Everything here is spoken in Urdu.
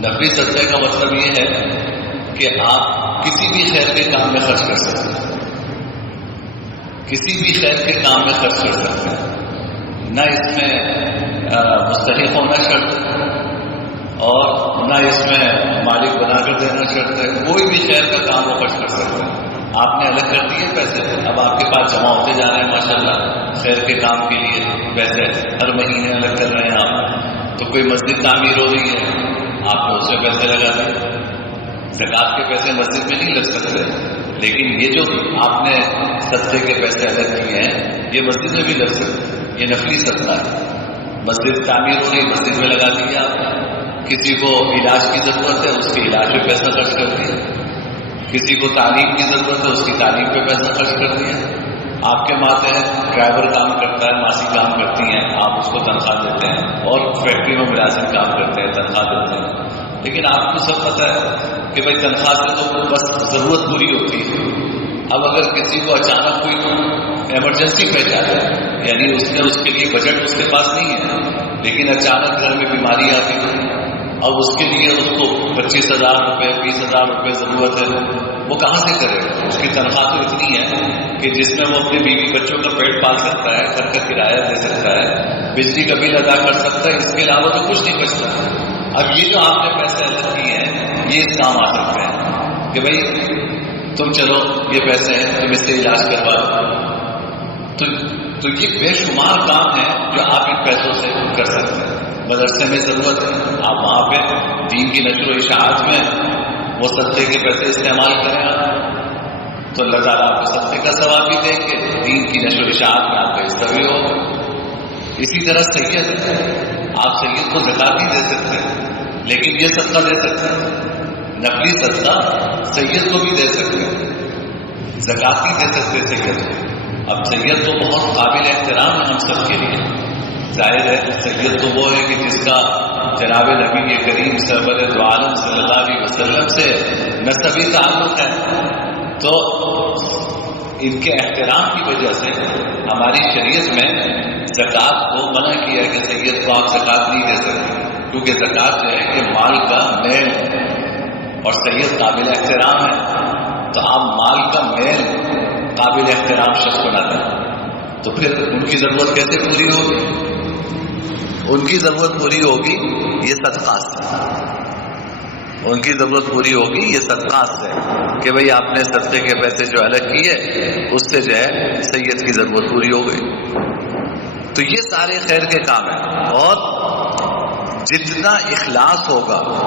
نفلی صدقے کا مطلب یہ ہے کہ آپ کسی بھی خیر کے کام میں خرچ کر سکتے ہیں، کسی بھی خیر کے کام میں خرچ کر سکتے ہیں، نہ اس میں مستحق ہونا شرط اور نہ اس میں مالک بنا کر دینا شرط ہے، کوئی بھی خیر کا کام وہ خرچ کر سکتے ہیں۔ آپ نے الگ کر دیے پیسے، اب آپ کے پاس جمع ہوتے جا رہے ہیں ماشاءاللہ خیر کے کام کے لیے پیسے، ہر مہینے الگ کر رہے ہیں آپ۔ تو کوئی مسجد تعمیر ہو رہی ہے، آپ نے اس میں پیسے لگا دیے، زکوٰۃ کے پیسے مسجد میں نہیں لگ سکتے، لیکن یہ جو آپ نے صدقے کے پیسے الگ کیے ہیں یہ مسجد میں بھی لگ سکتے، یہ نفلی صدقہ ہے۔ مسجد تعمیر ہو رہی، مسجد میں لگا دیا آپ نے، کسی کو علاج کی ضرورت ہے اس کے علاج پہ پیسہ خرچ کر دیا، کسی کو تعلیم کی ضرورت ہے اس کی تعلیم پہ پیسہ خرچ کر دیا۔ آپ کے ماتحت ڈرائیور کام کرتا ہے، ماسی کام کرتی ہیں، آپ اس کو تنخواہ دیتے ہیں، اور فیکٹری میں ملازم کام کرتے ہیں تنخواہ دیتے ہیں، لیکن آپ کو سب پتہ ہے کہ بھائی تنخواہ سے تو بس ضرورت پوری ہوتی ہے۔ اب اگر کسی کو اچانک کوئی ایمرجنسی پیش آ جائے، یعنی اس کے لیے بجٹ اس کے پاس نہیں ہے، لیکن اچانک گھر میں بیماری آتی ہے، اب اس کے لیے اس کو 25,000 روپے 20,000 روپے ضرورت ہے، وہ کہاں سے کرے گا؟ اس کی تنخواہ تو اتنی ہے کہ جس میں وہ اپنے بیوی بچوں کا پیٹ پال سکتا ہے، گھر کا کرایہ دے سکتا ہے، بجلی کا بل ادا کر سکتا ہے، اس کے علاوہ تو کچھ نہیں بچتا۔ اب یہ جو آپ نے پیسے الگ کیے ہیں یہ اس کام آ سکتے ہیں کہ بھائی تم چلو یہ پیسے ہیں تم اس سے علاج کروا دو، تو یہ بے شمار کام ہے جو آپ ان پیسوں سے کر سکتے ہیں۔ مدرسے میں ضرورت ہے، آپ وہاں پہ دین کی نشر و اشاعت میں وہ صدقے کے پیسے استعمال کریں آپ، تو اللہ تعالیٰ آپ کو صدقے کا ثواب بھی دیں گے، دین کی نشر و اشاعت میں آپ کا حصہ بھی ہوگا۔ اسی طرح سید، آپ سید کو زکوٰۃ نہیں دے سکتے لیکن یہ صدقہ دے سکتے ہیں، نفلی صدقہ سید کو بھی دے سکتے ہیں، زکوٰۃ نہیں دے سکتے سید کو۔ اب سید تو بہت قابل احترام ہے ہم سب کے لیے، ظاہر ہے سید تو وہ ہے کہ جس کا جناب نبی کریم سرور دو عالم صلی اللہ علیہ وسلم سے نسبی تعلق ہے، تو ان کے احترام کی وجہ سے ہماری شریعت میں زکوٰۃ کو منع کیا کہ سید کو آپ زکوٰۃ نہیں دے سکتے، کیونکہ زکوٰۃ جو ہے کہ مال کا میل ہے اور سید قابل احترام ہے، تو آپ مال کا میل قابل احترام شخص بنا دیں، تو پھر ان کی ضرورت کیسے پوری ہوگی؟ ان کی ضرورت پوری ہوگی یہ صدقات سے، ان کی ضرورت پوری ہوگی یہ صدقات سے، کہ بھئی آپ نے صدقے کے پیسے جو الگ کیے اس سے جو ہے سید کی ضرورت پوری ہو گئی۔ تو یہ سارے خیر کے کام ہیں، اور جتنا اخلاص ہوگا